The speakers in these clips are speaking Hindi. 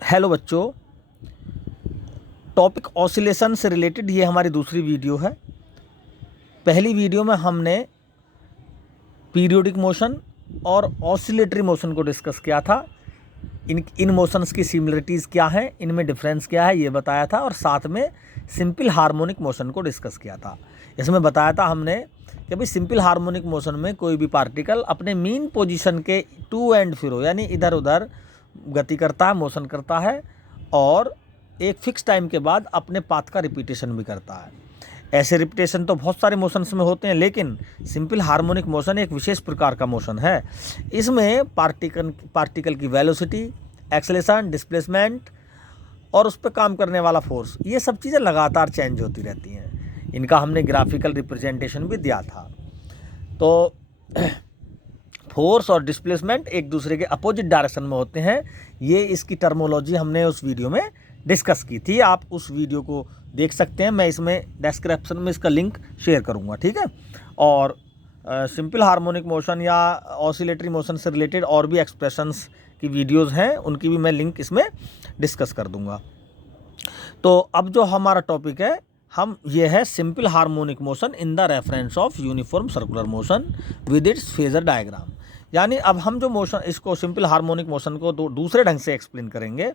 हेलो बच्चों, टॉपिक ऑसिलेशन से रिलेटेड ये हमारी दूसरी वीडियो है। पहली वीडियो में हमने पीरियोडिक मोशन और ऑसिलेटरी मोशन को डिस्कस किया था। इन मोशंस की सिमिलरिटीज़ क्या हैं, इनमें डिफरेंस क्या है, ये बताया था। और साथ में सिंपल हार्मोनिक मोशन को डिस्कस किया था। इसमें बताया था हमने कि भाई सिंपल हार्मोनिक मोशन में कोई भी पार्टिकल अपने मीन पोजीशन के टू एंड फ्रो यानी इधर उधर गति करता है, मोशन करता है और एक फिक्स टाइम के बाद अपने पाथ का रिपीटेशन भी करता है। ऐसे रिपीटेशन तो बहुत सारे मोशंस में होते हैं, लेकिन सिंपल हार्मोनिक मोशन एक विशेष प्रकार का मोशन है। इसमें पार्टिकल की वेलोसिटी, एक्सेलेरेशन, डिस्प्लेसमेंट और उस पर काम करने वाला फोर्स, ये सब चीज़ें लगातार चेंज होती रहती हैं। इनका हमने ग्राफिकल रिप्रेजेंटेशन भी दिया था। तो फोर्स और डिस्प्लेसमेंट एक दूसरे के अपोजिट डायरेक्शन में होते हैं। ये इसकी टर्मोलॉजी हमने उस वीडियो में डिस्कस की थी। आप उस वीडियो को देख सकते हैं। मैं इसमें डिस्क्रिप्शन में इसका लिंक शेयर करूंगा, ठीक है। और सिंपल हार्मोनिक मोशन या ऑसिलेटरी मोशन से रिलेटेड और भी एक्सप्रेशंस की वीडियोस हैं, उनकी भी मैं लिंक इसमें डिस्कस कर दूंगा। तो अब जो हमारा टॉपिक है ये है simple harmonic motion in the reference of uniform circular motion with its phasor diagram. यानी अब हम जो मोशन, इसको सिंपल हार्मोनिक मोशन को दूसरे ढंग से एक्सप्लेन करेंगे।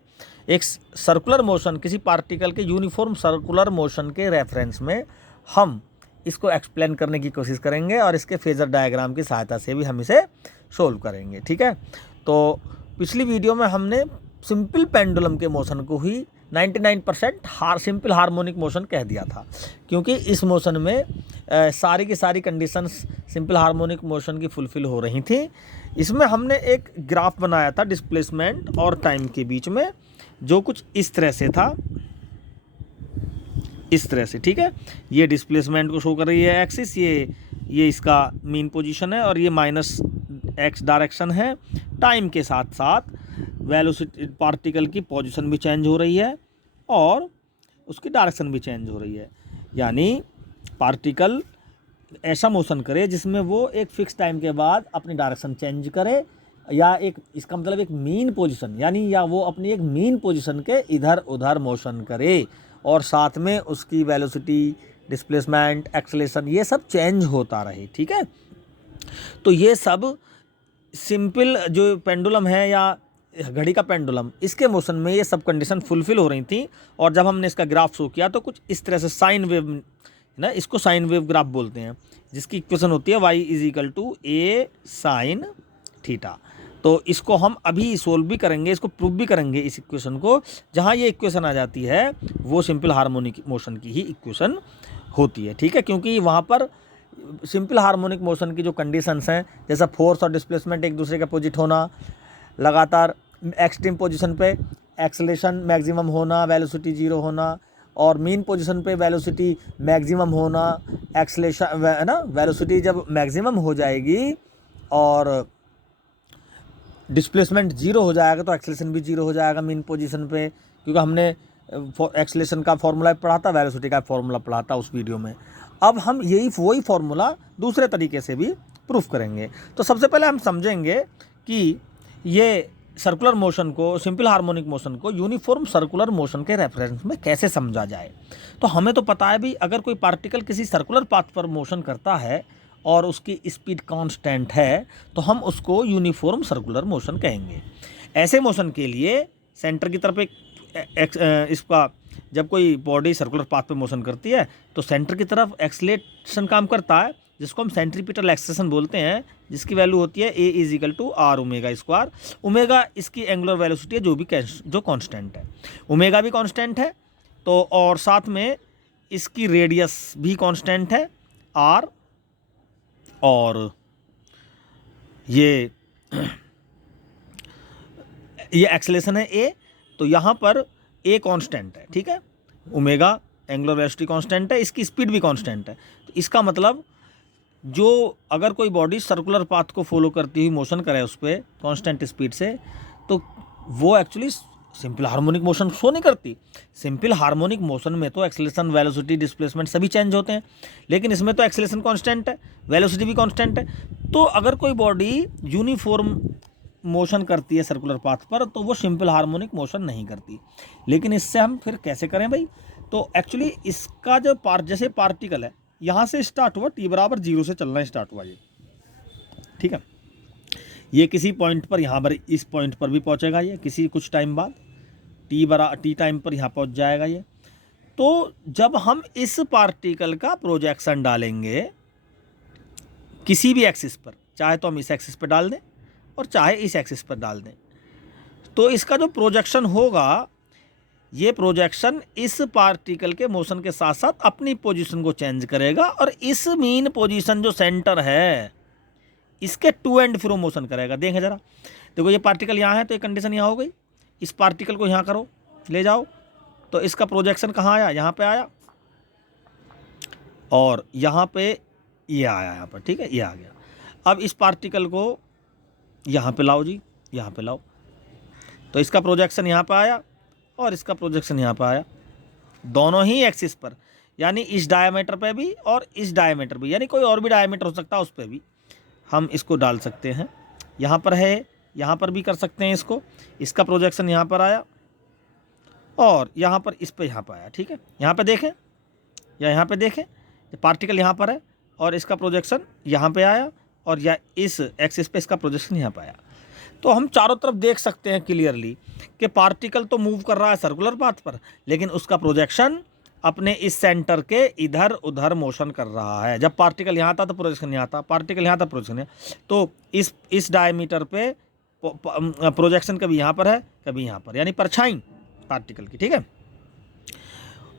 एक सर्कुलर मोशन, किसी पार्टिकल के यूनिफॉर्म सर्कुलर मोशन के रेफरेंस में हम इसको एक्सप्लेन करने की कोशिश करेंगे और इसके फेजर डायग्राम की सहायता से भी हम इसे सोल्व करेंगे, ठीक है। तो पिछली वीडियो में हमने सिंपल पेंडुलम के मोशन को ही 99% सिंपल हार्मोनिक मोशन कह दिया था, क्योंकि इस मोशन में सारी की सारी कंडीशंस सिंपल हार्मोनिक मोशन की फुलफिल हो रही थी। इसमें हमने एक ग्राफ बनाया था डिस्प्लेसमेंट और टाइम के बीच में, जो कुछ इस तरह से था, इस तरह से, ठीक है। ये डिस्प्लेसमेंट को शो कर रही है एक्सिस, ये इसका मीन पोजीशन है और ये माइनस एक्स डायरेक्शन है। टाइम के साथ साथ वेलोसिटी, पार्टिकल की पोजीशन भी चेंज हो रही है और उसकी डायरेक्शन भी चेंज हो रही है। यानी पार्टिकल ऐसा मोशन करे जिसमें वो एक फिक्स टाइम के बाद अपनी डायरेक्शन चेंज करे, या एक, इसका मतलब एक मीन पोजीशन, यानी या वो अपनी एक मीन पोजीशन के इधर उधर मोशन करे और साथ में उसकी वेलोसिटी, डिस्प्लेसमेंट, एक्सेलेरेशन, ये सब चेंज होता रहे, ठीक है। तो ये सब सिंपल जो पेंडुलम है या घड़ी का पेंडुलम, इसके मोशन में ये सब कंडीशन फुलफिल हो रही थी। और जब हमने इसका ग्राफ शो किया तो कुछ इस तरह से साइन वेव ना, इसको साइन वेव ग्राफ बोलते हैं, जिसकी इक्वेशन होती है y = a sin थीटा। तो इसको हम अभी सोल्व भी करेंगे, इसको प्रूव भी करेंगे इस इक्वेशन को। जहाँ ये इक्वेशन आ जाती है वो सिंपल हार्मोनिक मोशन की ही इक्वेशन होती है, ठीक है। क्योंकि वहाँ पर सिंपल हार्मोनिक मोशन की जो कंडीशंस हैं, जैसा फोर्स और डिस्प्लेसमेंट एक दूसरे के अपोजिट होना, लगातार एक्सट्रीम पोजीशन पे एक्सेलेरेशन मैक्सिमम होना, वेलोसिटी 0 होना, और मीन पोजीशन पे वेलोसिटी मैक्सिमम होना, एक्सेलेरेशन है ना, वेलोसिटी जब मैक्सिमम हो जाएगी और डिस्प्लेसमेंट 0 हो जाएगा तो एक्सेलेरेशन भी 0 हो जाएगा मीन पोजीशन पे, क्योंकि हमने एक्सेलेरेशन का फॉर्मूला पढ़ा था, वेलोसिटी का फॉर्मूला पढ़ा था उस वीडियो में। अब हम वही फॉर्मूला दूसरे तरीके से भी प्रूफ करेंगे। तो सबसे पहले हम समझेंगे कि ये सर्कुलर मोशन को, सिंपल हार्मोनिक मोशन को यूनिफॉर्म सर्कुलर मोशन के रेफरेंस में कैसे समझा जाए। तो हमें तो पता है भी, अगर कोई पार्टिकल किसी सर्कुलर पाथ पर मोशन करता है और उसकी स्पीड कांस्टेंट है तो हम उसको यूनिफॉर्म सर्कुलर मोशन कहेंगे। ऐसे मोशन के लिए सेंटर की तरफ इसका, जब कोई बॉडी सर्कुलर पाथ पर मोशन करती है तो सेंटर की तरफ एक्सेलेरेशन काम करता है, जिसको हम सेंट्रीपिटल एक्सेलेरेशन बोलते हैं, जिसकी वैल्यू होती है a = r⍵²। ओमेगा इसकी एंगुलर वेलोसिटी है, जो कांस्टेंट है। ओमेगा भी कांस्टेंट है, तो और साथ में इसकी रेडियस भी कांस्टेंट है r, और ये एक्सेलेरेशन है a, तो यहाँ पर a कांस्टेंट है, ठीक है। ओमेगा एंगुलर वेलोसिटी कांस्टेंट है, इसकी स्पीड भी कांस्टेंट है। तो इसका मतलब जो अगर कोई बॉडी सर्कुलर पाथ को फॉलो करती हुई मोशन करे उस पर कांस्टेंट स्पीड से, तो वो actually simple harmonic motion show नहीं करती। सिंपल हार्मोनिक मोशन में तो एक्सेलेरेशन, वेलोसिटी, डिस्प्लेसमेंट सभी चेंज होते हैं, लेकिन इसमें तो एक्सेलेरेशन कांस्टेंट है, वेलोसिटी भी कांस्टेंट है। तो अगर कोई बॉडी यूनिफॉर्म मोशन करती है सर्कुलर पाथ पर, तो वो सिंपल हार्मोनिक मोशन नहीं करती। लेकिन इससे हम फिर कैसे करें भाई? तो एक्चुअली इसका जो जैसे पार्टिकल है, यहाँ से स्टार्ट हुआ, t बराबर 0 से चलना स्टार्ट हुआ ये, ठीक है। ये किसी पॉइंट पर, यहाँ पर इस पॉइंट पर भी पहुँचेगा ये किसी कुछ टाइम बाद, टी टाइम पर यहाँ पहुँच जाएगा ये। तो जब हम इस पार्टिकल का प्रोजेक्शन डालेंगे किसी भी एक्सिस पर, चाहे तो हम इस एक्सिस पर डाल दें और चाहे इस एक्सिस पर डाल दें, तो इसका जो प्रोजेक्शन होगा, ये प्रोजेक्शन इस पार्टिकल के मोशन के साथ साथ अपनी पोजीशन को चेंज करेगा और इस मीन पोजीशन जो सेंटर है इसके टू एंड फ्रो मोशन करेगा। देखें जरा, देखो ये पार्टिकल यहाँ है तो ये कंडीशन यहाँ हो गई, इस पार्टिकल को यहाँ करो, ले जाओ, तो इसका प्रोजेक्शन कहाँ आया? यहाँ पे आया, और यहाँ पे ये आया, यहाँ पर, ठीक है, ये आ गया। अब इस पार्टिकल को यहाँ पे लाओ जी, यहाँ पे लाओ, तो इसका प्रोजेक्शन यहाँ पे आया और इसका प्रोजेक्शन यहाँ पे आया, दोनों ही एक्सिस पर, यानी इस डायमीटर पे भी और इस डायमीटर भी, यानी कोई और भी डायमीटर हो सकता है उस पर भी हम इसको डाल सकते हैं। यहाँ पर है, यहाँ पर भी कर सकते हैं इसको, इसका प्रोजेक्शन यहाँ पर आया और यहाँ पर इस पे यहाँ पर आया, ठीक है। यहाँ पे देखें या यहाँ पे देखें, पार्टिकल यहाँ पर है और इसका प्रोजेक्शन यहाँ पे आया, और या इस एक्सिस पे इसका प्रोजेक्शन यहाँ पे आया। तो हम चारों तरफ देख सकते हैं क्लियरली कि पार्टिकल तो मूव कर रहा है सर्कुलर पाथ पर, लेकिन उसका प्रोजेक्शन अपने इस सेंटर के इधर उधर मोशन कर रहा है। जब पार्टिकल यहाँ था तो प्रोजेक्शन यहाँ था, पार्टिकल यहाँ था प्रोजेक्शन यहाँ, तो इस डायमीटर पे प्रोजेक्शन कभी यहाँ पर है कभी यहाँ पर, यानी परछाई पार्टिकल की, ठीक है।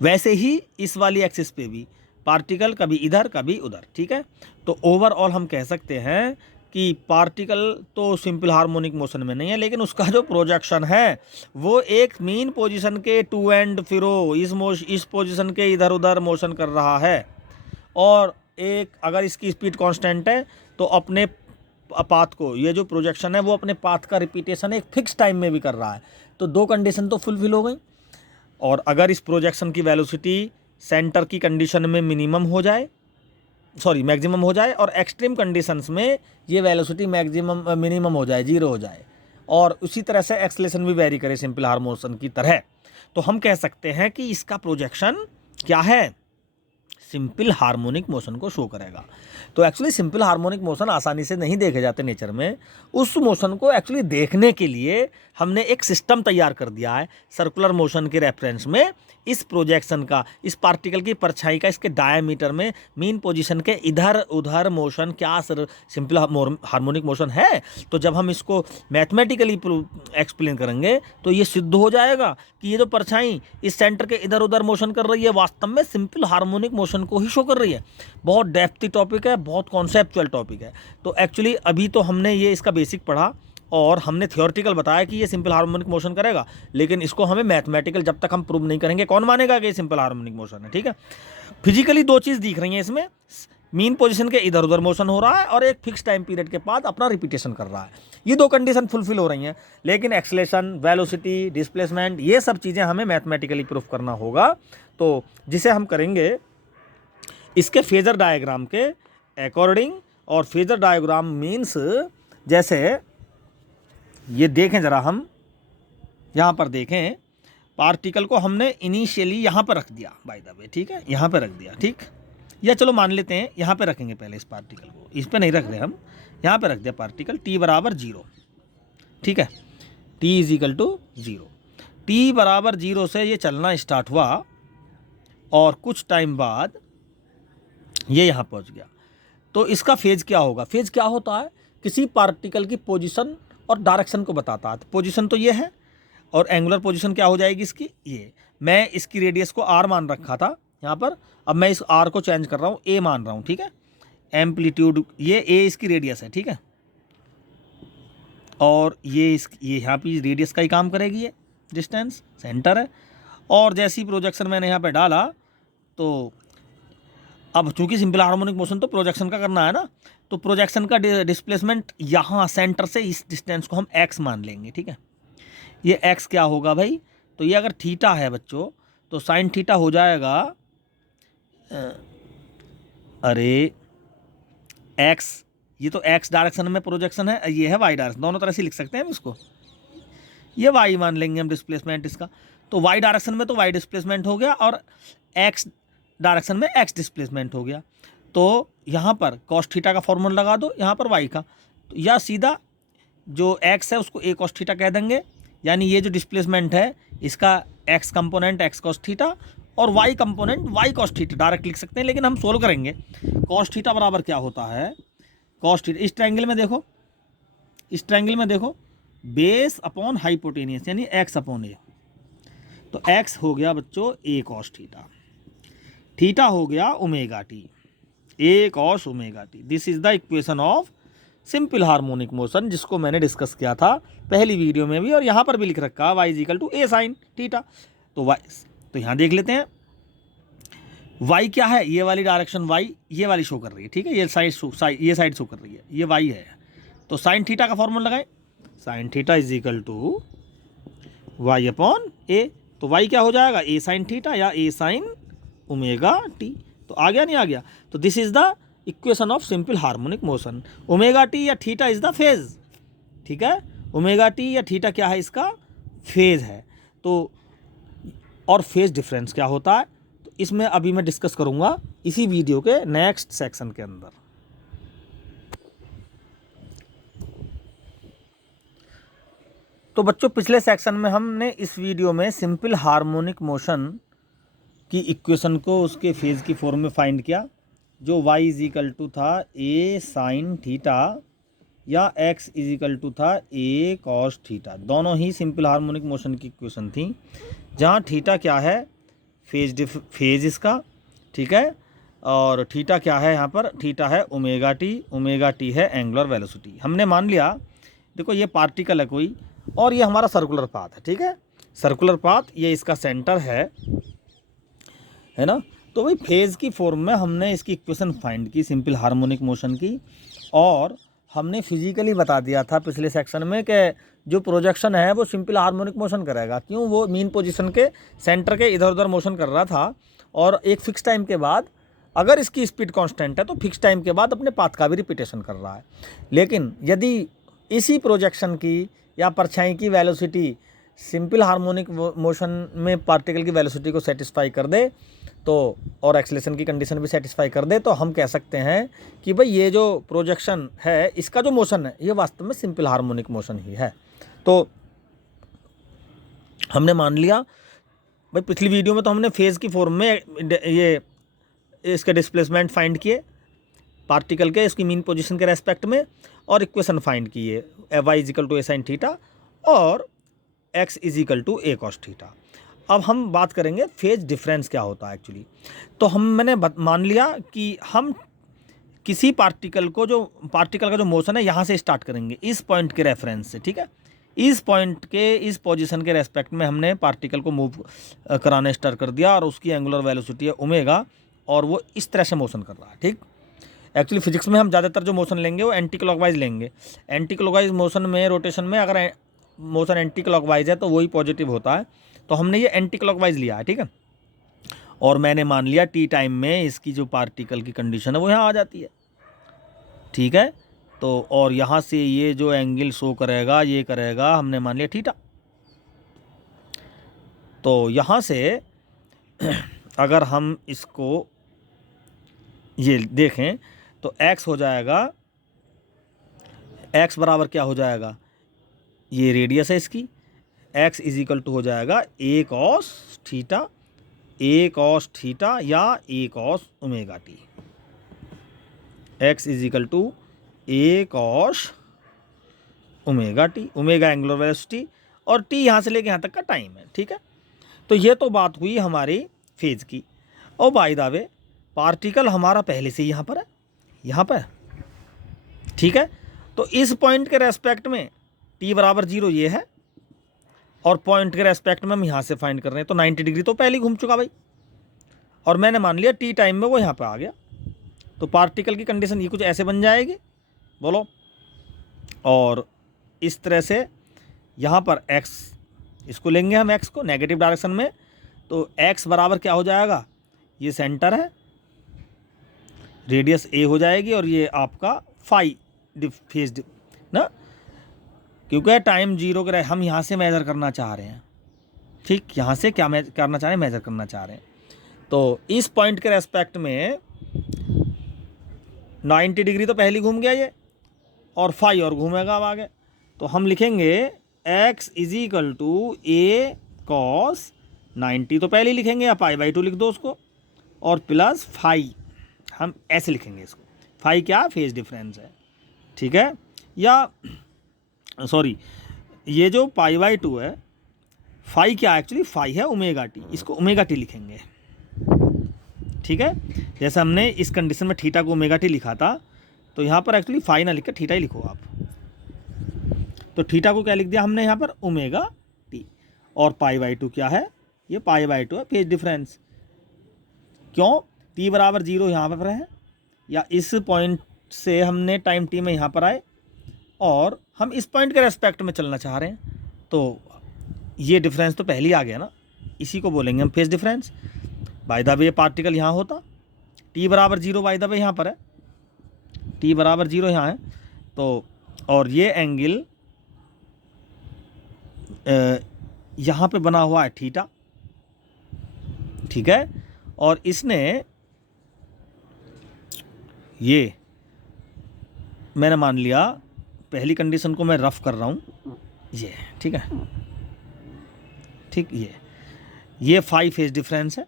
वैसे ही इस वाली एक्सिस पे भी पार्टिकल कभी इधर कभी उधर, ठीक है। तो ओवरऑल हम कह सकते हैं कि पार्टिकल तो सिंपल हार्मोनिक मोशन में नहीं है, लेकिन उसका जो प्रोजेक्शन है वो एक मीन पोजीशन के टू एंड फ्रो इस पोजीशन के इधर उधर मोशन कर रहा है, और एक अगर इसकी स्पीड कांस्टेंट है तो अपने पाथ को, ये जो प्रोजेक्शन है वो अपने पाथ का रिपीटेशन एक फिक्स टाइम में भी कर रहा है। तो दो कंडीशन तो फुलफिल हो गई। और अगर इस प्रोजेक्शन की वेलोसिटी सेंटर की कंडीशन में मैक्सिमम हो जाए और एक्सट्रीम कंडीशंस में ये वेलोसिटी मिनिमम हो जाए, 0 हो जाए, और उसी तरह से एक्सेलेरेशन भी वेरी करे सिंपल हार्मोशन की तरह, तो हम कह सकते हैं कि इसका प्रोजेक्शन क्या है? सिंपल हार्मोनिक मोशन को शो करेगा। तो एक्चुअली सिंपल हार्मोनिक मोशन आसानी से नहीं देखे जाते नेचर में। उस मोशन को एक्चुअली देखने के लिए हमने एक सिस्टम तैयार कर दिया है सर्कुलर मोशन के रेफरेंस में। इस प्रोजेक्शन का, इस पार्टिकल की परछाई का इसके डायमीटर में मीन पोजीशन के इधर उधर मोशन क्या सिंपल हार्मोनिक मोशन है। तो जब हम इसको मैथमेटिकली एक्सप्लेन करेंगे तो ये सिद्ध हो जाएगा कि ये जो परछाई इस सेंटर के इधर उधर मोशन कर रही है वास्तव में सिंपल हार्मोनिक मोशन को ही शो कर रही है। बहुत डेप्थी टॉपिक है, बहुत कॉन्सेप्चुअल टॉपिक है। तो एक्चुअली अभी तो हमने ये इसका बेसिक पढ़ा और हमने थियोरेटिकल बताया कि ये सिंपल हार्मोनिक मोशन करेगा, लेकिन इसको हमें मैथमेटिकल जब तक हम प्रूव नहीं करेंगे कौन मानेगा कि ये सिंपल हार्मोनिक मोशन है, ठीक है। फिजिकली दो चीज़ दिख रही हैं इसमें, मीन पोजीशन के इधर उधर मोशन हो रहा है और एक फिक्स टाइम पीरियड के बाद अपना रिपीटेशन कर रहा है। ये दो कंडीशन फुलफिल हो रही हैं, लेकिन एक्सेलेरेशन, वेलोसिटी, डिस्प्लेसमेंट, ये सब चीज़ें हमें मैथमेटिकली प्रूफ करना होगा। तो जिसे हम करेंगे इसके फेजर डायग्राम के अकॉर्डिंग। और फेजर डायग्राम मीन्स जैसे ये देखें ज़रा, हम यहाँ पर देखें, पार्टिकल को हमने इनिशियली यहाँ पर रख दिया बाय द वे, ठीक है, यहाँ पर रख दिया, ठीक, या चलो मान लेते हैं यहाँ पे रखेंगे पहले इस पार्टिकल को, इस पे नहीं रख रहे हम, यहाँ पे रख दिया पार्टिकल t बराबर 0, ठीक है, t इजिकल टू 0। t बराबर 0 से ये चलना स्टार्ट हुआ और कुछ टाइम बाद ये यहाँ पहुँच गया। तो इसका फेज क्या होगा? फेज क्या होता है? किसी पार्टिकल की पोजीशन और डायरेक्शन को बताता है। पोजीशन तो ये है और एंगुलर पोजीशन क्या हो जाएगी इसकी, ये। मैं इसकी रेडियस को r मान रखा था यहाँ पर, अब मैं इस r को चेंज कर रहा हूँ, a मान रहा हूँ, ठीक है। एम्पलीट्यूड, ये a इसकी रेडियस है, ठीक है, और ये यहाँ पे रेडियस का ही काम करेगी, ये डिस्टेंस सेंटर है। और जैसी प्रोजेक्शन मैंने यहाँ पे डाला, तो अब चूंकि सिंपल हार्मोनिक मोशन तो प्रोजेक्शन का करना है ना, तो प्रोजेक्शन का डिस्प्लेसमेंट यहाँ सेंटर से इस डिस्टेंस को हम x मान लेंगे, ठीक है। ये x क्या होगा भाई? तो ये अगर थीटा है बच्चों, तो साइन थीटा हो जाएगा, अरे x ये तो एक्स डायरेक्शन में प्रोजेक्शन है, ये है वाई डायरेक्शन, दोनों तरह से लिख सकते हैं हम इसको। ये वाई मान लेंगे हम डिस्प्लेसमेंट इसका, तो वाई डायरेक्शन में तो वाई डिस्प्लेसमेंट हो गया और एक्स डायरेक्शन में एक्स डिस्प्लेसमेंट हो गया। तो यहाँ पर कॉस थीटा का फॉर्मूला लगा दो, यहाँ पर वाई का, तो या सीधा जो एक्स है उसको ए कॉस थीटा कह देंगे, यानी ये जो डिस्प्लेसमेंट है इसका x component x cos theta और y component y cos theta direct लिख सकते हैं, लेकिन हम सोल्व करेंगे। कॉस थीटा बराबर क्या होता है, कॉस थीटा इस ट्रायंगल में देखो, इस ट्रायंगल में देखो, बेस अपॉन हाइपोटेनियस यानी एक्स अपॉन ए, तो एक्स हो गया बच्चों ए कॉस थीटा, थीटा हो गया omega t, a cos omega T. This is the equation of simple harmonic motion, जिसको मैंने डिस्कस किया था पहली वीडियो में भी, और यहाँ पर भी लिख रखा y is equal to a sine theta. तो वाई, तो यहाँ देख लेते हैं वाई क्या है, ये वाली डायरेक्शन वाई ये वाली शो कर रही है, ठीक है, ये साइड शो कर रही है, ये वाई है। तो साइन थीटा का फॉर्मूला लगाएं, sine theta is equal to y upon ए, तो वाई क्या हो जाएगा, ए साइन थीटा या ए साइन ओमेगा टी। तो आ गया नहीं आ गया, तो this is the equation of simple harmonic motion. Omega T या थीटा इज द फेज, ठीक है, ओमेगा टी या थीटा क्या है, इसका फेज है। तो और फेज डिफरेंस क्या होता है, तो इसमें अभी मैं डिस्कस करूंगा इसी वीडियो के नेक्स्ट सेक्शन के अंदर। तो बच्चों पिछले सेक्शन में हमने इस वीडियो में सिंपल हार्मोनिक मोशन की इक्वेशन को उसके फेज की फॉर्म में फाइंड किया, जो y इज इक्वल टू था a साइन थीटा या x इज इक्वल टू था a कॉस थीटा। दोनों ही सिंपल हार्मोनिक मोशन की इक्वेशन थी, जहाँ थीटा क्या है, फेज इसका, ठीक है, और थीटा क्या है, यहाँ पर थीटा है ओमेगा टी है एंगुलर वेलोसिटी। हमने मान लिया, देखो ये पार्टिकल है कोई और ये हमारा सर्कुलर पाथ है, ठीक है, सर्कुलर पाथ, ये इसका सेंटर है ना। तो भाई फेज की फॉर्म में हमने इसकी इक्वेशन फाइंड की सिंपल हार्मोनिक मोशन की, और हमने फिजिकली बता दिया था पिछले सेक्शन में कि जो प्रोजेक्शन है वो सिंपल हार्मोनिक मोशन करेगा। क्यों, वो मीन पोजीशन के सेंटर के इधर उधर मोशन कर रहा था, और एक फिक्स टाइम के बाद अगर इसकी स्पीड कांस्टेंट है तो फिक्स टाइम के बाद अपने पाथ का भी रिपीटेशन कर रहा है। लेकिन यदि इसी प्रोजेक्शन की या परछाई की वेलोसिटी सिंपल हार्मोनिक मोशन में पार्टिकल की वेलोसिटी को सेटिस्फाई कर दे, तो और एक्सेलेरेशन की कंडीशन भी सेटिस्फाई कर दे, तो हम कह सकते हैं कि भाई ये जो प्रोजेक्शन है इसका जो मोशन है ये वास्तव में सिंपल हार्मोनिक मोशन ही है। तो हमने मान लिया भाई, पिछली वीडियो में तो हमने फेज की फॉर्म में ये इसके डिस्प्लेसमेंट फाइंड किए पार्टिकल के, इसकी मीन पोजीशन के रेस्पेक्ट में, और इक्वेशन फाइंड किए y is equal to a sine theta और x is equal to a cos theta. अब हम बात करेंगे फेज डिफरेंस क्या होता है एक्चुअली। तो मैंने मान लिया कि हम किसी पार्टिकल का जो मोशन है यहाँ से स्टार्ट करेंगे, इस पॉइंट के रेफरेंस से, ठीक है, इस पॉइंट के इस पोजीशन के रेस्पेक्ट में हमने पार्टिकल को मूव कराने स्टार्ट कर दिया, और उसकी एंगुलर वेलोसिटी है ओमेगा, और वो इस तरह से मोशन कर रहा है, ठीक। एक्चुअली फिजिक्स में हम ज़्यादातर जो मोशन लेंगे वो एंटी क्लॉकवाइज लेंगे। एंटी क्लॉकवाइज मोशन में, रोटेशन में, अगर मोशन एंटी क्लॉकवाइज है तो वही पॉजिटिव होता है, तो हमने ये एंटी क्लॉकवाइज लिया है, ठीक है। और मैंने मान लिया टी टाइम में इसकी जो पार्टिकल की कंडीशन है वो यहाँ आ जाती है, ठीक है। तो और यहाँ से ये जो एंगल शो करेगा ये करेगा, हमने मान लिया थीटा। तो यहाँ से अगर हम इसको ये देखें तो x हो जाएगा, x बराबर क्या हो जाएगा, ये रेडियस है इसकी, x इज इक्वल टू हो जाएगा a कॉस थीटा या a cos omega t. x is equal to a cos omega t, omega angular velocity, और t यहाँ से लेके यहाँ तक का टाइम है, ठीक है। तो ये तो बात हुई हमारी फेज की। और बाय द वे पार्टिकल हमारा पहले से यहाँ पर है, यहाँ पर, ठीक है। तो इस पॉइंट के रेस्पेक्ट में t बराबर 0 ये है, और पॉइंट के रेस्पेक्ट में हम यहाँ से फाइंड कर रहे हैं, तो 90 डिग्री तो पहले ही घूम चुका भाई, और मैंने मान लिया टी टाइम में वो यहाँ पे आ गया। तो पार्टिकल की कंडीशन ये कुछ ऐसे बन जाएगी, बोलो। और इस तरह से यहाँ पर x, इसको लेंगे हम x को नेगेटिव डायरेक्शन में, तो x बराबर क्या हो जाएगा, ये सेंटर है, रेडियस a हो जाएगी, और ये आपका फाई फेज ना, क्योंकि टाइम जीरो के हम यहाँ से मेज़र करना चाह रहे हैं, ठीक, यहाँ से क्या करना चाह रहे हैं, मेज़र करना चाह रहे हैं। तो इस पॉइंट के रेस्पेक्ट में 90 डिग्री तो पहले घूम गया ये, और फाई और घूमेगा अब आगे। तो हम लिखेंगे x is equal to a cos 90 तो पहले ही लिखेंगे, या पाई/2 लिख दो उसको, और प्लस फाई, हम ऐसे लिखेंगे इसको। फाई क्या, फेज डिफरेंस है, ठीक है। या सॉरी, ये जो पाई/2 है, फाई क्या, एक्चुअली फाई है ओमेगा टी, इसको ओमेगा टी लिखेंगे, ठीक है। जैसे हमने इस कंडीशन में थीटा को ओमेगा टी लिखा था, तो यहाँ पर एक्चुअली फाई ना लिख के थीटा ही लिखो आप। तो थीटा को क्या लिख दिया हमने यहाँ पर, ओमेगा टी, और पाई/2 क्या है, ये पाई/2 है, फेज डिफरेंस। क्यों, t बराबर 0 यहाँ पर है, या इस पॉइंट से हमने टाइम t में यहाँ पर आए, और हम इस पॉइंट के रेस्पेक्ट में चलना चाह रहे हैं, तो ये डिफरेंस तो पहले ही आ गया ना, इसी को बोलेंगे हम phase difference. By the way particle यहाँ होता, t बराबर 0 बाय द वे यहाँ पर है, t बराबर 0 यहाँ है, तो और ये एंगल यहाँ पे बना हुआ है थीटा, ठीक है। और इसने ये मैंने मान लिया, पहली कंडीशन को मैं रफ कर रहा हूँ, ये ठीक है, ठीक, ये फाई फेज डिफरेंस है,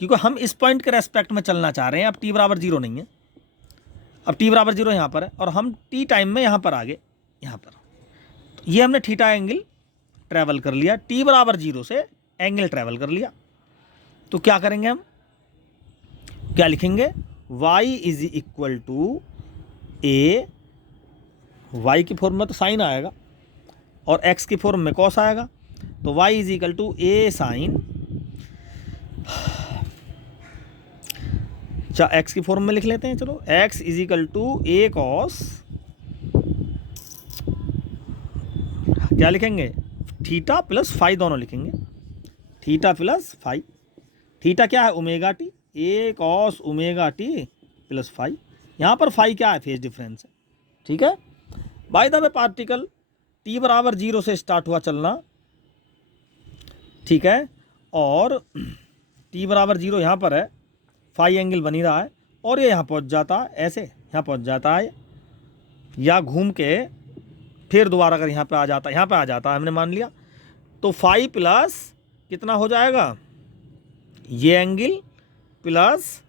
क्योंकि हम इस पॉइंट के रेस्पेक्ट में चलना चाह रहे हैं। अब t बराबर 0 नहीं है, अब t बराबर 0 यहाँ पर है, और हम t टाइम में यहाँ पर आ गए, यहाँ पर, तो ये हमने थीटा एंगल ट्रैवल कर लिया, t बराबर 0 से एंगल ट्रैवल कर लिया। तो क्या करेंगे हम, क्या लिखेंगे, y is equal to a, y की फॉर्म में तो साइन आएगा, और x की फॉर्म में कॉस आएगा, तो y is equal to a sine, अच्छा x की फॉर्म में लिख लेते हैं, चलो, x is equal to a cos, क्या लिखेंगे, थीटा प्लस फाई दोनों लिखेंगे, थीटा प्लस फाई। थीटा क्या है, omega t, a cos omega t plus phi. यहाँ पर फाई क्या है, फेज डिफरेंस है, ठीक है। By the way particle t बराबर 0 से स्टार्ट हुआ चलना, ठीक है, और t बराबर 0 यहाँ पर है, फाई एंगल बन ही रहा है, और ये यहाँ पहुँच जाता है, ऐसे यहाँ पहुँच जाता है, या घूम के फिर दोबारा अगर यहाँ पे आ जाता है, यहाँ पे आ जाता है, हमने मान लिया, तो फाई प्लस कितना हो जाएगा, ये एंगल प्लस,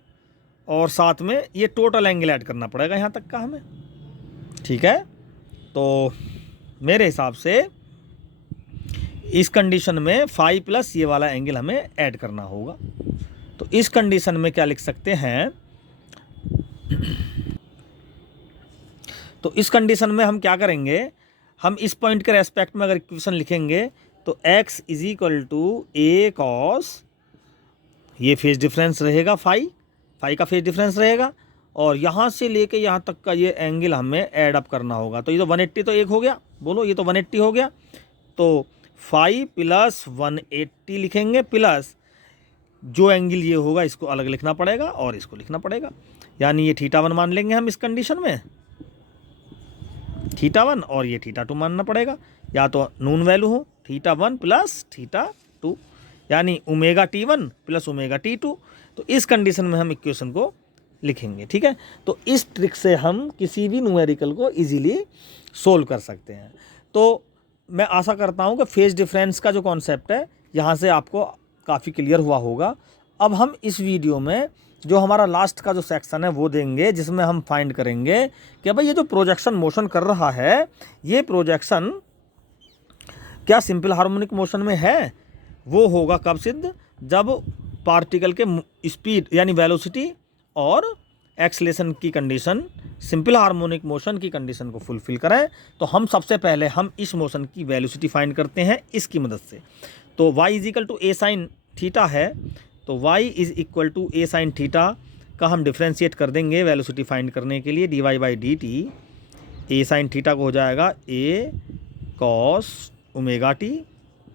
और साथ में ये टोटल एंगल ऐड करना पड़ेगा यहाँ तक का हमें, ठीक है। तो मेरे हिसाब से इस कंडीशन में फाई प्लस ये वाला एंगल हमें ऐड करना होगा। तो इस कंडीशन में क्या लिख सकते हैं, तो इस कंडीशन में हम क्या करेंगे, हम इस पॉइंट के रेस्पेक्ट में अगर इक्वेशन लिखेंगे, तो x is equal to a cos, ये फेज डिफरेंस रहेगा, फाई का फेज डिफरेंस रहेगा, और यहाँ से लेके यहाँ तक का ये एंगल हमें ऐड अप करना होगा। तो ये तो 180 तो एक हो गया, बोलो, ये तो 180 हो गया, तो फाई प्लस 180 लिखेंगे, प्लस जो एंगल ये होगा इसको अलग लिखना पड़ेगा और इसको लिखना पड़ेगा, यानी ये थीटा 1 मान लेंगे हम इस कंडीशन में, थीटा 1, और ये थीटा 2 मानना पड़ेगा, या तो नून वैल्यू हो थीटा 1 प्लस थीटा 2, यानी omega t1 plus omega t2। तो इस कंडीशन में हम इक्वेशन को लिखेंगे, ठीक है। तो इस ट्रिक से हम किसी भी न्यूमेरिकल को इजीली सोल्व कर सकते हैं। तो मैं आशा करता हूं कि फेज डिफरेंस का जो कॉन्सेप्ट है यहाँ से आपको काफ़ी क्लियर हुआ होगा। अब हम इस वीडियो में जो हमारा लास्ट का जो सेक्शन है वो देंगे, जिसमें हम फाइंड करेंगे कि भाई ये जो प्रोजेक्शन मोशन कर रहा है, ये प्रोजेक्शन क्या सिंपल हार्मोनिक मोशन में है। वो होगा कब सिद्ध, जब पार्टिकल के स्पीड यानी वेलोसिटी और एक्सलेशन की कंडीशन सिंपल हार्मोनिक मोशन की कंडीशन को फुलफिल करें। तो हम सबसे पहले हम इस मोशन की वेलोसिटी फाइंड करते हैं इसकी मदद से। तो y is equal to a sine theta है, तो y is equal to a sine theta का हम डिफ्रेंशिएट कर देंगे वेलोसिटी फाइंड करने के लिए, dy by d t. A sine theta को हो जाएगा a cos omega t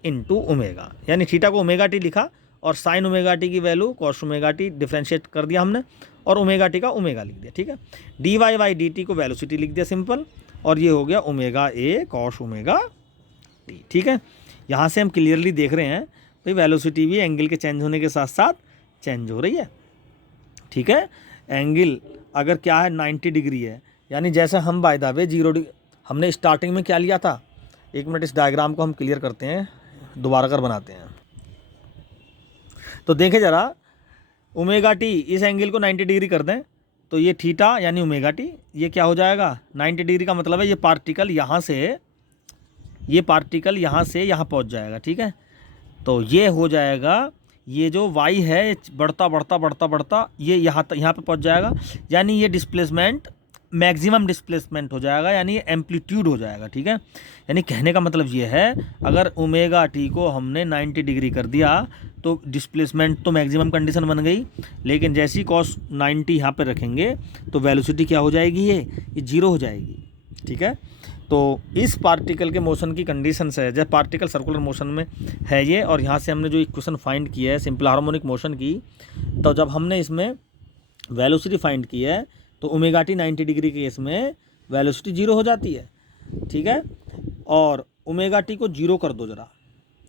into omega, यानी थीटा को ओमेगा टी लिखा और साइन ओमेगा टी की value cos omega t differentiate कर दिया हमने और ओमेगा टी का ओमेगा लिख दिया, ठीक है। D y by d t को वेलोसिटी लिख दिया सिंपल, और ये हो गया ओमेगा ए कॉस ओमेगा टी, ठीक है। यहाँ से हम क्लियरली देख रहे हैं भाई वेलोसिटी भी एंगल के चेंज होने के साथ साथ चेंज हो रही है, ठीक है। एंगल अगर क्या है 90 डिग्री है, यानी जैसे हम बाय द वे 0 डिग्री हमने स्टार्टिंग में क्या लिया था, एक मिनट इस डायग्राम को हम क्लियर करते हैं, दोबारा कर बनाते हैं। तो देखें ज़रा, ओमेगा टी इस एंगल को 90 डिग्री कर दें तो ये थीटा यानी ओमेगा टी, ये क्या हो जाएगा 90 डिग्री का मतलब है ये पार्टिकल यहाँ से यहाँ पहुँच जाएगा, ठीक है। तो ये हो जाएगा, ये जो y है बढ़ता ये यहाँ पे पहुँच जाएगा, यानी ये डिस्प्लेसमेंट मैक्सिमम डिस्प्लेसमेंट हो जाएगा, यानी एम्पलीट्यूड हो जाएगा, ठीक है। यानी कहने का मतलब ये है अगर ओमेगा टी को हमने 90 डिग्री कर दिया तो डिस्प्लेसमेंट तो मैक्सिमम कंडीशन बन गई, लेकिन जैसी कॉस 90 यहाँ पे रखेंगे तो वेलोसिटी क्या हो जाएगी, ये 0 हो जाएगी, ठीक है। तो इस पार्टिकल के मोशन की कंडीशन है, जब पार्टिकल सर्कुलर मोशन में है ये, और यहाँ से हमने जो इक्वेशन फाइंड की है सिंपल हार्मोनिक मोशन की, तो जब हमने इसमें वेलोसिटी फाइंड की है तो ओमेगा टी 90 डिग्री के केस में वेलोसिटी 0 हो जाती है, ठीक है। और ओमेगा टी को 0 कर दो ज़रा,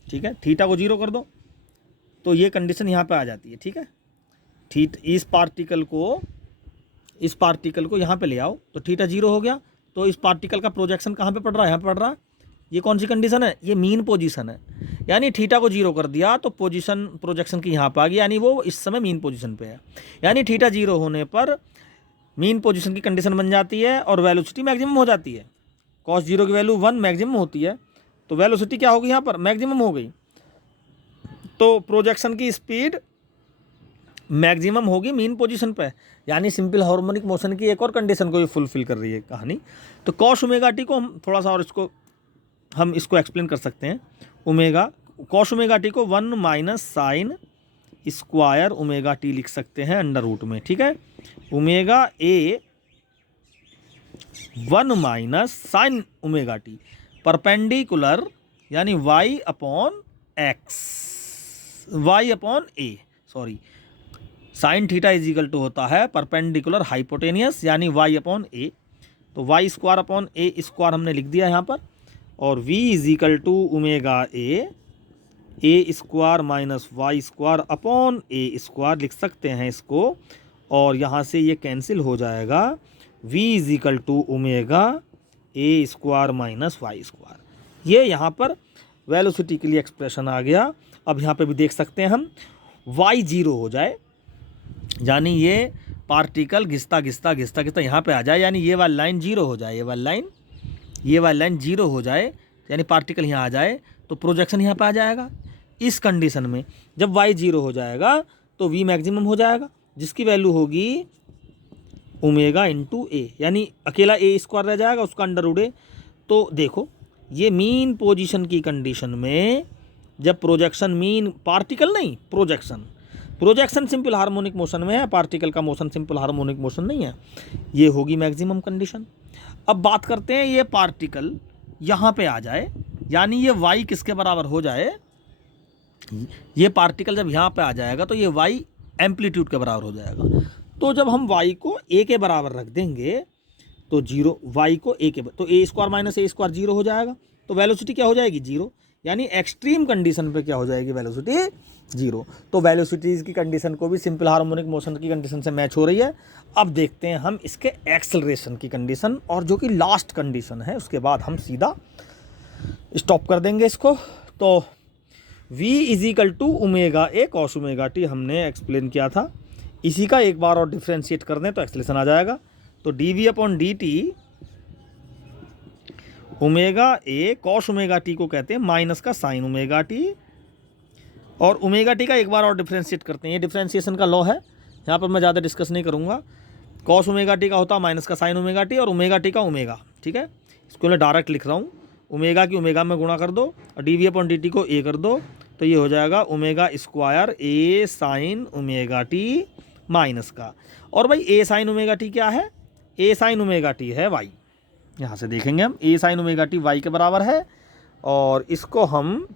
ठीक है, थीटा को 0 कर दो तो ये कंडीशन यहाँ पे आ जाती है, ठीक है। इस पार्टिकल को यहाँ पे ले आओ तो थीटा 0 हो गया, तो इस पार्टिकल का प्रोजेक्शन कहाँ पे पड़ रहा है, यहाँ पे पड़ रहा है। ये कौन सी कंडीशन है, ये मीन पोजीशन है, यानी थीटा को 0 कर दिया तो पोजीशन प्रोजेक्शन की यहाँ पे आ गई, यानी वो इस समय मीन पोजीशन पे है, यानी थीटा 0 होने पर मीन पोजीशन की कंडीशन बन जाती है और वेलोसिटी मैक्सिमम हो जाती है। कॉस 0 की वैल्यू 1 मैक्सिमम होती है, तो वेलोसिटी क्या होगी यहाँ पर मैक्सिमम हो गई, तो प्रोजेक्शन की स्पीड मैक्सिमम होगी मीन पोजीशन पे, यानी सिंपल हार्मोनिक मोशन की एक और कंडीशन को भी फुलफिल कर रही है कहानी। तो कॉस ओमेगा टी को हम थोड़ा सा और हम इसको एक्सप्लेन कर सकते हैं। कॉस ओमेगा टी को 1 minus sine square omega T लिख सकते हैं अंडर रूट में, ठीक है। Omega A 1 minus sine omega T perpendicular, यानी y upon A, sorry, sine theta is equal to होता है परपेंडिकुलर हाइपोटेनियस, यानी y अपॉन ए, तो y square upon A square हमने लिख दिया यहाँ पर, और v is equal to omega A square minus Y square upon A square लिख सकते हैं इसको, और यहाँ से ये कैंसिल हो जाएगा, v is equal to omega A square minus Y square. ये यहाँ पर वेलोसिटी के लिए एक्सप्रेशन आ गया। अब यहाँ पे भी देख सकते हैं हम y 0 हो जाए, यानी ये पार्टिकल घिसता यहाँ पे आ जाए, यानी ये वाली लाइन 0 हो जाए, ये वाली लाइन 0 हो जाए, यानी पार्टिकल यहाँ आ जाए तो प्रोजेक्शन यहाँ पे आ जाएगा। इस कंडीशन में जब y 0 हो जाएगा तो v मैक्सिमम हो जाएगा, जिसकी वैल्यू होगी ओमेगा इंटू ए, यानी अकेला ए स्क्वायर रह जाएगा, उसका अंडर रूट ए। तो देखो ये मीन पोजीशन की कंडीशन में जब प्रोजेक्शन मीन पार्टिकल नहीं प्रोजेक्शन सिंपल हार्मोनिक मोशन में है, पार्टिकल का मोशन सिंपल हार्मोनिक मोशन नहीं है, ये होगी मैक्सिमम कंडीशन। अब बात करते हैं ये पार्टिकल यहाँ पे आ जाए, यानी ये y किसके बराबर हो जाए, ये पार्टिकल जब यहाँ पे आ जाएगा तो ये y एम्पलीट्यूड के बराबर हो जाएगा। तो जब हम y को a के बराबर रख देंगे तो 0, y को a के तो a square minus a square 0 हो जाएगा, तो वेलोसिटी क्या हो जाएगी 0, यानी एक्सट्रीम कंडीशन पे क्या हो जाएगी वेलोसिटी 0। तो वेलोसिटीज़ की कंडीशन को भी सिंपल हार्मोनिक मोशन की कंडीशन से मैच हो रही है। अब देखते हैं हम इसके एक्सेलरेशन की कंडीशन, और जो कि लास्ट कंडीशन है, उसके बाद हम सीधा स्टॉप कर देंगे इसको। तो v is equal to omega A cos omega T हमने एक्सप्लेन किया था, इसी का एक बार और डिफ्रेंशिएट कर दें तो एक्सेलरेशन आ जाएगा। तो D upon D T omega A cos omega T को कहते हैं माइनस का साइन ओमेगा टी, और ओमेगा टी का एक बार और डिफ्रेंशिएट करते हैं, ये डिफ्रेंशिएशन का लॉ है, यहाँ पर मैं ज़्यादा डिस्कस नहीं करूँगा। कॉस ओमेगा टी का होता है माइनस का साइन ओमेगा टी, और ओमेगा टी का ओमेगा, ठीक है, इसको मैं डायरेक्ट लिख रहा हूँ, ओमेगा की ओमेगा में गुणा कर दो और डी अपॉन डी टी को ए कर दो, तो ये हो जाएगा ओमेगा स्क्वायर ए साइन ओमेगा टी माइनस का, और भाई ए साइन ओमेगा टी क्या है, ए साइन ओमेगा टी है वाई, यहाँ से देखेंगे हम ए साइन ओमेगा टी वाई के बराबर है, और इसको हम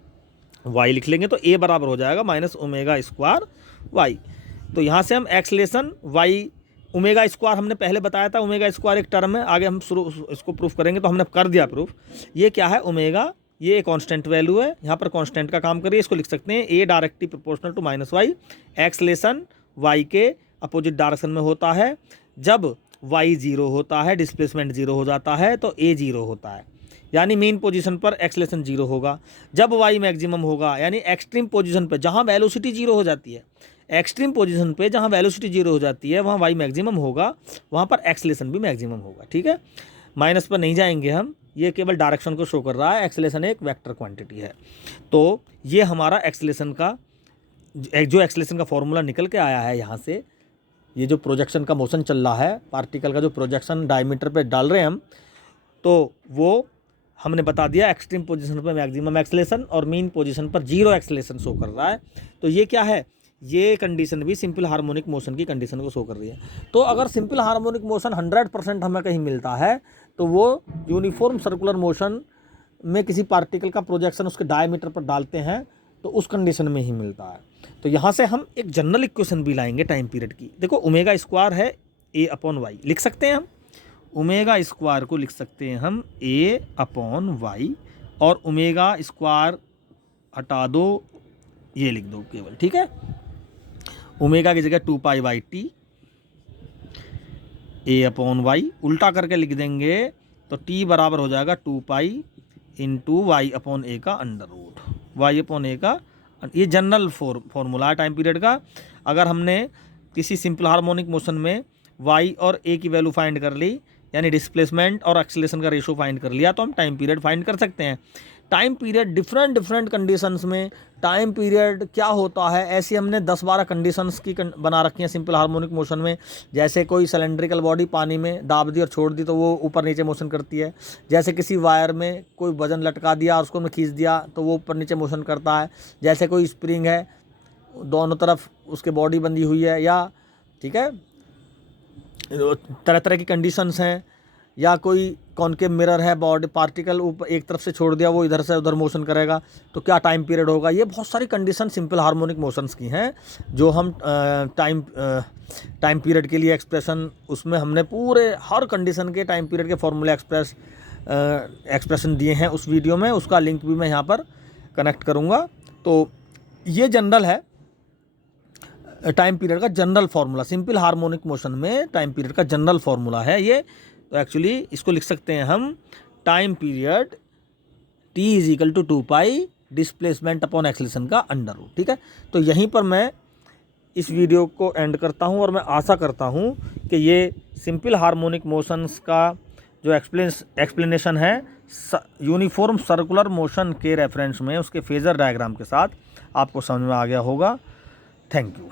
y लिख लेंगे तो a बराबर हो जाएगा माइनस ओमेगा स्क्वायर y। तो यहाँ से हम एक्सलेशन y ओमेगा स्क्वायर हमने पहले बताया था, ओमेगा स्क्वायर एक टर्म है, आगे हम शुरू इसको प्रूफ करेंगे, तो हमने कर दिया प्रूफ। ये क्या है ओमेगा, ये कांस्टेंट वैल्यू है, यहाँ पर कांस्टेंट का काम करिए, इसको लिख सकते हैं a directly proportional to minus Y. Acceleration y के अपोजिट डायरेक्शन में होता है, जब y 0 होता है, डिस्प्लेसमेंट 0 हो जाता है तो a 0 होता है, यानी मेन पोजीशन पर एक्सलेशन 0 होगा। जब y मैक्सिमम होगा यानी एक्सट्रीम पोजीशन पर जहाँ वेलोसिटी 0 हो जाती है, एक्सट्रीम पोजीशन पे जहाँ वेलोसिटी 0 हो जाती है वहाँ y मैक्सिमम होगा, वहाँ पर एक्सलेशन भी मैक्सिमम होगा। ठीक है, माइनस पर नहीं जाएंगे हम, ये केवल डायरेक्शन को शो कर रहा है, एक्सलेशन एक वेक्टर क्वांटिटी है। तो ये हमारा एक्सलेशन का जो एक्सलेशन का फॉर्मूला निकल के आया है यहाँ से, ये जो प्रोजेक्शन का मोशन चल रहा है, पार्टिकल का जो प्रोजेक्शन डायमीटर पे डाल रहे हैं हम, तो वो हमने बता दिया एक्सट्रीम पोजीशन पर मैक्सिमम एक्सलेशन और मीन पोजीशन पर 0 एक्सलेशन शो कर रहा है। तो ये क्या है, ये कंडीशन भी सिंपल हार्मोनिक मोशन की कंडीशन को शो कर रही है। तो अगर सिंपल हार्मोनिक मोशन 100% हमें कहीं मिलता है तो वो यूनिफॉर्म सर्कुलर मोशन में किसी पार्टिकल का प्रोजेक्शन उसके डायमीटर पर डालते हैं तो उस कंडीशन में ही मिलता है। तो यहाँ से हम एक जनरल इक्वेशन भी लाएंगे टाइम पीरियड की। देखो ओमेगा स्क्वायर है a अपॉन वाई, लिख सकते हैं हम ओमेगा स्क्वायर को लिख सकते हैं हम a अपॉन वाई, और ओमेगा स्क्वायर हटा दो, ये लिख दो केवल। ठीक है, ओमेगा की जगह 2π/t a अपॉन वाई, उल्टा करके लिख देंगे तो t बराबर हो जाएगा 2π इंटू वाई अपॉन ए का अंडर रूट, वाई अपॉन ए का। ये जनरल फॉर्मूला है टाइम पीरियड का। अगर हमने किसी सिंपल हार्मोनिक मोशन में y और a की वैल्यू फाइंड कर ली, यानी डिस्प्लेसमेंट और एक्सेलरेशन का रेशो फाइंड कर लिया, तो हम टाइम पीरियड फाइंड कर सकते हैं। टाइम पीरियड डिफरेंट कंडीशंस में टाइम पीरियड क्या होता है, ऐसी हमने 10-12 कंडीशंस की बना रखी हैं सिंपल हार्मोनिक मोशन में। जैसे कोई सिलेंड्रिकल बॉडी पानी में दाब दी और छोड़ दी तो वो ऊपर नीचे मोशन करती है। जैसे किसी वायर में कोई वजन लटका दिया और उसको हमने खींच दिया तो वो ऊपर नीचे मोशन करता है। जैसे कोई स्प्रिंग है, दोनों तरफ उसके बॉडी बंधी हुई है, या ठीक है तरह तरह की कंडीशंस हैं। या कोई कॉनकेव मिरर है, बॉडी पार्टिकल ऊपर एक तरफ से छोड़ दिया, वो इधर से उधर मोशन करेगा तो क्या टाइम पीरियड होगा। ये बहुत सारी कंडीशन सिंपल हार्मोनिक मोशंस की हैं जो हम टाइम पीरियड के लिए एक्सप्रेशन, उसमें हमने पूरे हर कंडीशन के टाइम पीरियड के फॉर्मूले एक्सप्रेशन दिए हैं उस वीडियो में, उसका लिंक भी मैं यहाँ पर कनेक्ट करूँगा। तो ये जनरल है टाइम पीरियड का general formula, simple harmonic motion में टाइम पीरियड का जनरल फार्मूला है ये। तो एक्चुअली इसको लिख सकते हैं हम time period t = 2π displacement upon acceleration का अंडर रूट। ठीक है, तो यहीं पर मैं इस वीडियो को एंड करता हूं और मैं आशा करता हूं कि ये सिंपल हार्मोनिक मोशंस का जो एक्सप्लेनेशन है यूनिफॉर्म सर्कुलर मोशन के रेफरेंस में उसके फेजर डायग्राम के साथ आपको समझ में आ गया होगा। Thank you.